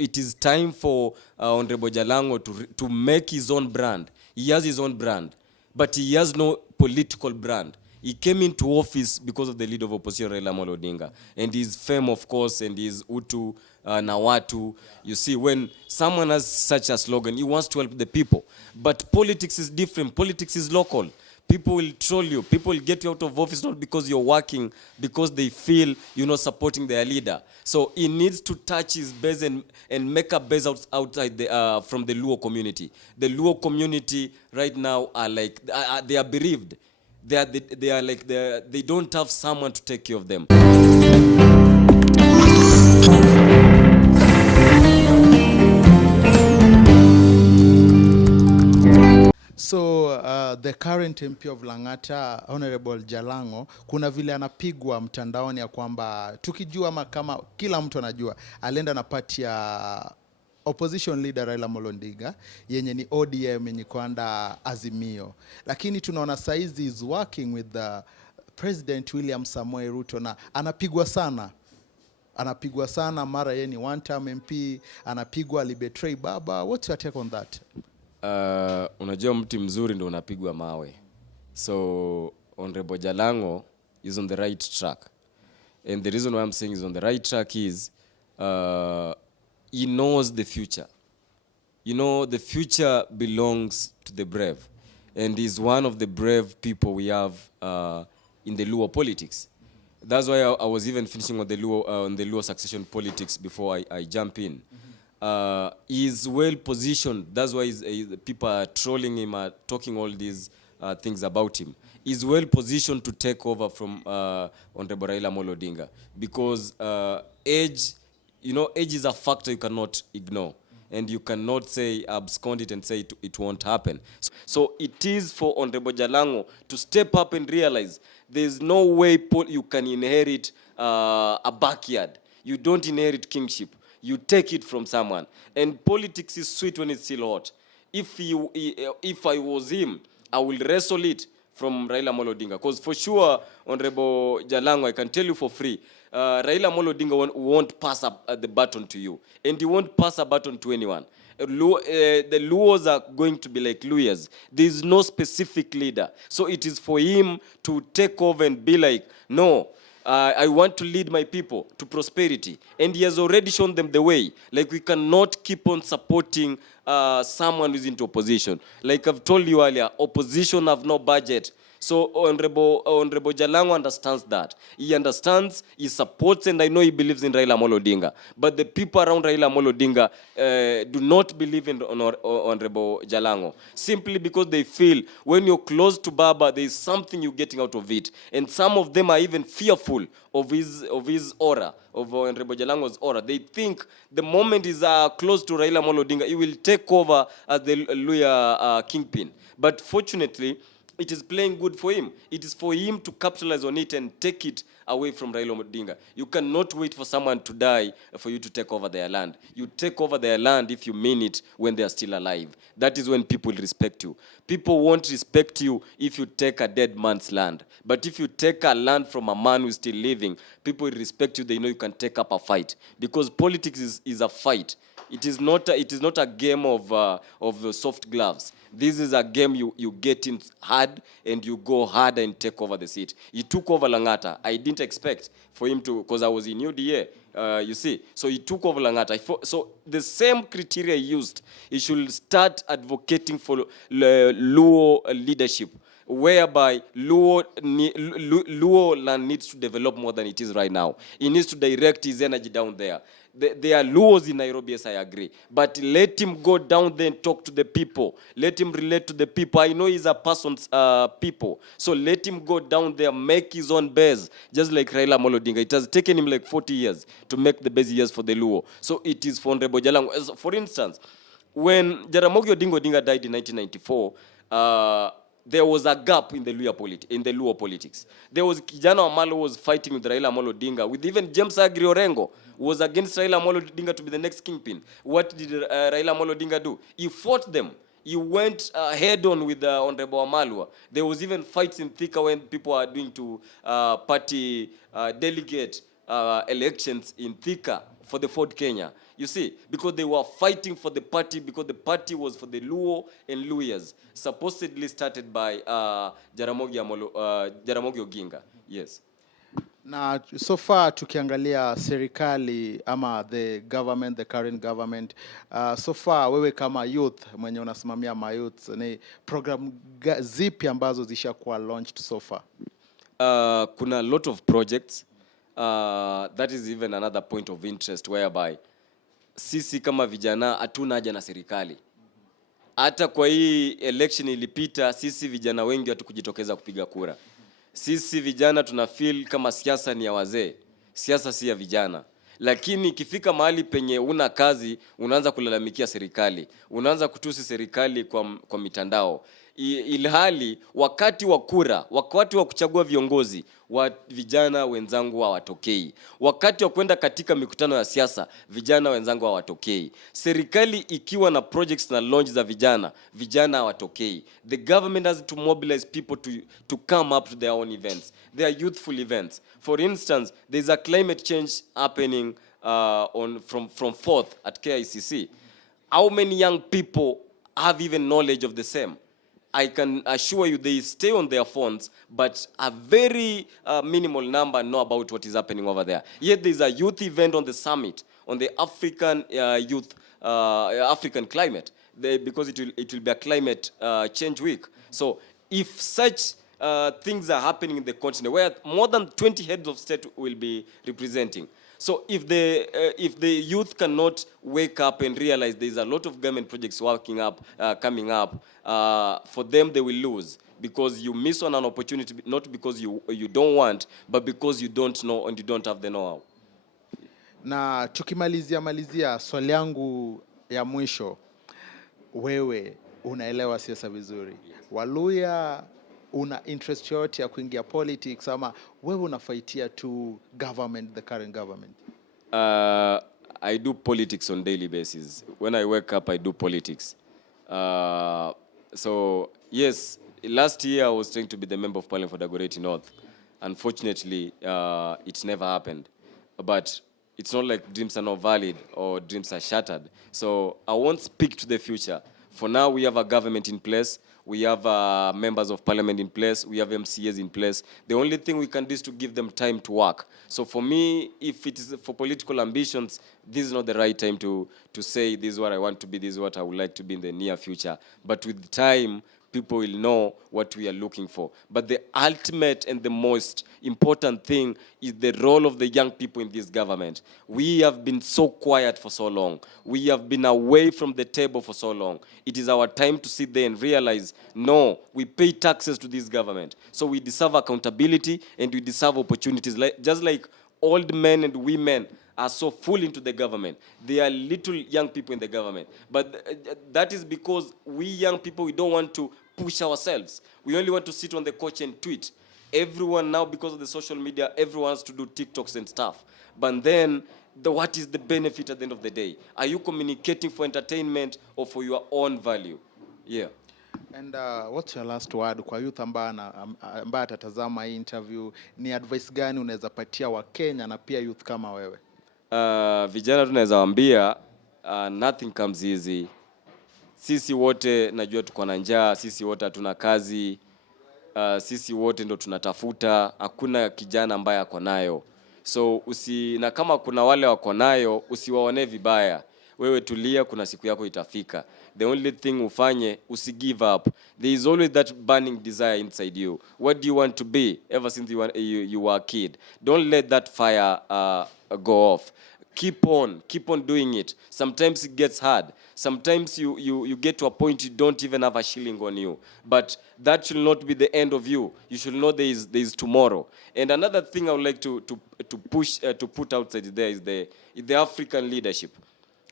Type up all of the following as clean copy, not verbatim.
it is time for Honorable Jalango to make his own brand. He has his own brand, but he has no political brand. He came into office because of the leader of opposition, Raila Amolo Odinga, and his fame, of course, and his Utu, Nawatu. You see, when someone has such a slogan, he wants to help the people. But politics is different. Politics is local. People will troll you. People will get you out of office not because you're working, because they feel you're not supporting their leader. So he needs to touch his base and make a base outside from the Luo community. The Luo community right now are like, they are bereaved. They don't have someone to take care of them. So the current MP of Lang'ata, Honorable Jalango, kuna vile anapigwa mtandaoni ya kwamba tukijua kama kila mtu anajua alienda na party ya opposition leader Raila Amolo Odinga yenye ni ODM yenye kwanda Azimio, lakini tunaona saizi is working with the President William Samoei Ruto na anapigwa sana mara yeye ni one term MP, anapigwa libetray baba. What's your take on that? Unajua mti mzuri ndio unapigwa mawe. So Honorable Jalango is on the right track, and the reason why I'm saying he's on the right track is he knows the future. You know, the future belongs to the brave, and he's one of the brave people we have in the Luo politics. That's why I was even finishing on the Luo succession politics before I jump in. He's well positioned. That's why people are trolling him, are talking all these things about him. He's well positioned to take over from Honorable Raila Amolo Odinga, because age, you know, age is a factor you cannot ignore, and you cannot say abscond it and say it won't happen. So it is for Honorable Jalango to step up and realize there's no way you can inherit a backyard. You don't inherit kingship. You take it from someone. And politics is sweet when it's still hot. If I was him, I will wrestle it from Raila Amolo Odinga. Because for sure, Honorable Jalango, I can tell you for free, Raila Amolo Odinga won't pass up the baton to you. And he won't pass a baton to anyone. The Luos are going to be like Luyas. There is no specific leader. So it is for him to take over and be like, no, I want to lead my people to prosperity. And he has already shown them the way. Like, we cannot keep on supporting someone who's into opposition. Like I've told you earlier, opposition have no budget. So Honorable Jalango understands that. He understands, he supports, and I know he believes in Raila Amolo Odinga. But the people around Raila Amolo Odinga do not believe in Honorable Jalango. Simply because they feel when you're close to Baba, there is something you're getting out of it. And some of them are even fearful of his aura, of Honorable Jalango's aura. They think the moment he's close to Raila Amolo Odinga, he will take over as the Luya Kingpin. But fortunately, it is playing good for him. It is for him to capitalize on it and take it away from Raila Odinga. You cannot wait for someone to die for you to take over their land. You take over their land if you mean it when they are still alive. That is when people respect you. People won't respect you if you take a dead man's land. But if you take a land from a man who is still living, people will respect you. They know you can take up a fight. Because politics is a fight. It is not a game of soft gloves. This is a game you get in hard and you go hard and take over the seat. He took over Lang'ata. I didn't expect for him to, because I was in UDA, you see. So he took over Lang'ata. So the same criteria he used, he should start advocating for Luo leadership, whereby Luo land needs to develop more than it is right now. He needs to direct his energy down there. There are Luos in Nairobi, yes, I agree. But let him go down there and talk to the people. Let him relate to the people. I know he's a person's people. So let him go down there, make his own base, just like Raila Amolo Odinga. It has taken him like 40 years to make the base years for the Luo. So it is for Honorable Jalango. For instance, when Jaramogi Odinga died in 1994, there was a gap in the Luo politics. There was Kijana Amalo was fighting with Raila Amolo Odinga, with even James Agri Orengo was against Raila Amolo Odinga to be the next kingpin. What did Raila Amolo Odinga do? He fought them. He went head on with Honorable Amalwa. There was even fights in Thika when people are doing to party delegate elections in Thika for the Ford Kenya. You see, because they were fighting for the party, because the party was for the Luo and Luyas, supposedly started by Jaramogi Oginga. Yes. Na so far tukiangalia serikali ama the government, the current government, so far wewe kama youth mwenye unasimamia ma youth, ni program zipi ambazo zishakuwa launched so far? Kuna a lot of projects. That is even another point of interest whereby sisi kama vijana hatuna haja na serikali. Hata kwa hii election ilipita, sisi vijana wengi hatukujitokeza kupiga kura. Sisi vijana tuna feel kama siasa ni ya wazee, siasa si ya vijana. Lakini ikifika mahali penye una kazi, unaanza kulalamikia serikali, unaanza kutusi serikali kwa mitandao. Ilhali wakati wa kura, wakati wa kuchagua viongozi, wa vijana wenzangu hawatokei. Wakati wa kwenda katika mikutano ya siasa, vijana wenzangu hawatokei. Serikali ikiwa na projects na launch za vijana, vijana hawatokei. The government has to mobilize people to come up to their own events. They are youthful events. For instance, there is a climate change happening from 4th at KICC. How many young people have even knowledge of the same? I can assure you they stay on their phones, but a very minimal number know about what is happening over there. Yet there is a youth event on the summit, on the African African climate, because it will be a climate change week. So if such things are happening in the continent, where more than 20 heads of state will be representing. So if the youth cannot wake up and realize there is a lot of government projects coming up, for them they will lose, because you miss on an opportunity, not because you don't want, but because you don't know and you don't have the know-how. Na tukimalizia swali yangu ya mwisho, wewe unaelewa siasa vizuri. Waluya una interest yote ya kuingia politics ama wewe unafaitia tu government, the current government? I do politics on daily basis. When I wake up, I do politics. So yes, last year I was trying to be the member of parliament for Dagoretti North. Unfortunately, it never happened. But it's not like dreams are not valid or dreams are shattered. So I won't speak to the future. For now, we have a government in place. We have members of parliament in place. We have MCAs in place. The only thing we can do is to give them time to work. So for me, if it is for political ambitions, this is not the right time to say this is what I want to be, this is what I would like to be in the near future. But with time, people will know what we are looking for. But the ultimate and the most important thing is the role of the young people in this government. We have been so quiet for so long. We have been away from the table for so long. It is our time to sit there and realize, no, we pay taxes to this government. So we deserve accountability and we deserve opportunities. Just like old men and women are so full into the government. There are little young people in the government. But that is because we young people, we don't want to push ourselves. We only want to sit on the couch and tweet. Everyone now, because of the social media, everyone wants to do TikToks and stuff. But then, what is the benefit at the end of the day? Are you communicating for entertainment or for your own value? Yeah. And what's your last word kwa youth ambaye atatazama hii interview? Ni advice gani unaweza patia wa Kenya na pia youth kama wewe? Vijana tunaweza waambia, nothing comes easy. Sisi wote najua tuko na njaa, sisi wote hatuna kazi, sisi wote ndo tunatafuta, hakuna kijana ambaye ako nayo. So na kama kuna wale wako nayo, usiwaone vibaya. Wewe tulia, kuna siku yako itafika. The only thing ufanye, give up. There is always that burning desire inside you. What do you want to be ever since you were a kid? Don't let that fire go off. Keep on doing it. Sometimes it gets hard. Sometimes you get to a point you don't even have a shilling on you. But that should not be the end of you. You should know there is tomorrow. And another thing I would like to put outside there is the African leadership.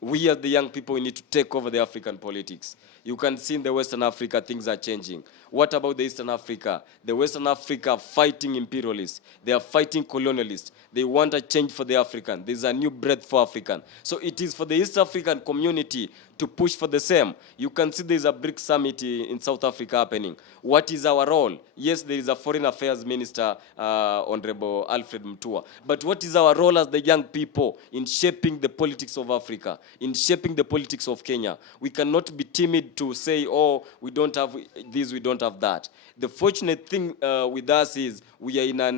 We as the young people, we need to take over the African politics. You can see in the Western Africa, things are changing. What about the Eastern Africa? The Western Africa are fighting imperialists. They are fighting colonialists. They want a change for the African. There's a new breath for African. So it is for the East African community to push for the same. You can see there's a BRICS summit in South Africa happening. What is our role? Yes, there is a Foreign Affairs Minister, Honorable Alfred Mutua. But what is our role as the young people in shaping the politics of Africa, in shaping the politics of Kenya? We cannot be timid to say, oh, we don't have this, we don't have that. The fortunate thing with us is we are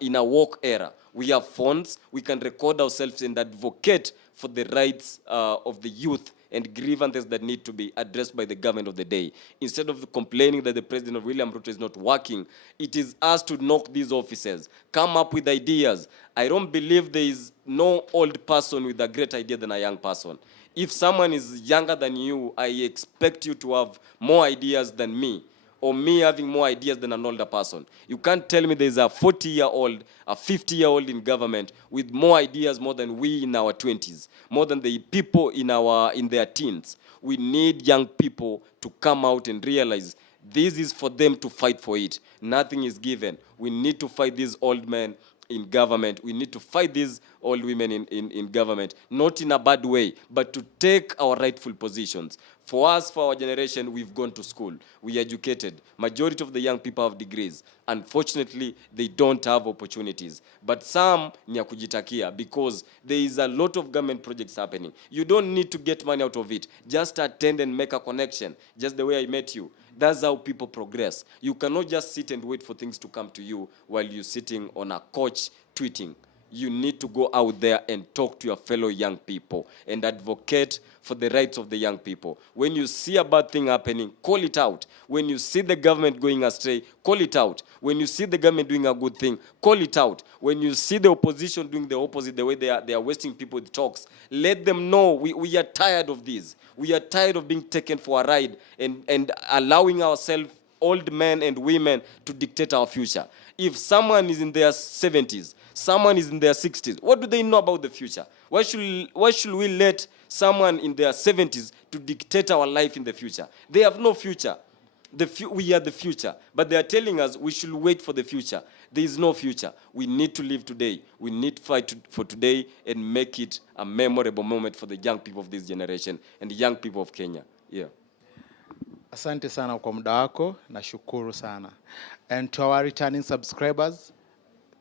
in a woke era. We have phones, we can record ourselves and advocate for the rights of the youth and grievances that need to be addressed by the government of the day. Instead of complaining that the president of William Ruto is not working, it is us to knock these offices, come up with ideas. I don't believe there is no old person with a great idea than a young person. If someone is younger than you, I expect you to have more ideas than me, or me having more ideas than an older person. You can't tell me there's a 40-year-old, a 50-year-old in government with more ideas more than we in our 20s, more than the people in their teens. We need young people to come out and realize this is for them to fight for it. Nothing is given. We need to fight these old men in government. We need to fight these old women in government, not in a bad way, but to take our rightful positions. For us, for our generation, we've gone to school. We educated. Majority of the young people have degrees. Unfortunately, they don't have opportunities. But some ni ya kujitakia because there is a lot of government projects happening. You don't need to get money out of it. Just attend and make a connection, just the way I met you. That's how people progress. You cannot just sit and wait for things to come to you while you're sitting on a couch tweeting. You need to go out there and talk to your fellow young people and advocate for the rights of the young people. When you see a bad thing happening, call it out. When you see the government going astray, call it out. When you see the government doing a good thing, call it out. When you see the opposition doing the opposite, the way they are wasting people with talks, let them know we are tired of this. We are tired of being taken for a ride and allowing ourselves, old men and women, to dictate our future. If someone is in their 70s, someone is in their 60s, what do they know about the future? Why should we let someone in their 70s to dictate our life in the future? They have no future. We are the future, but they are telling us we should wait for the future. There is no future. We need to live today. We need to fight for today and make it a memorable moment for the young people of this generation and the young people of Kenya. Yeah. Asante sana kwa muda wako, nashukuru sana. And to our returning subscribers,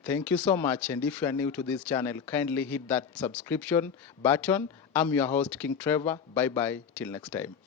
thank you so much. And if you are new to this channel, kindly hit that subscription button. I'm your host, King Trevor. Bye-bye. Till next time.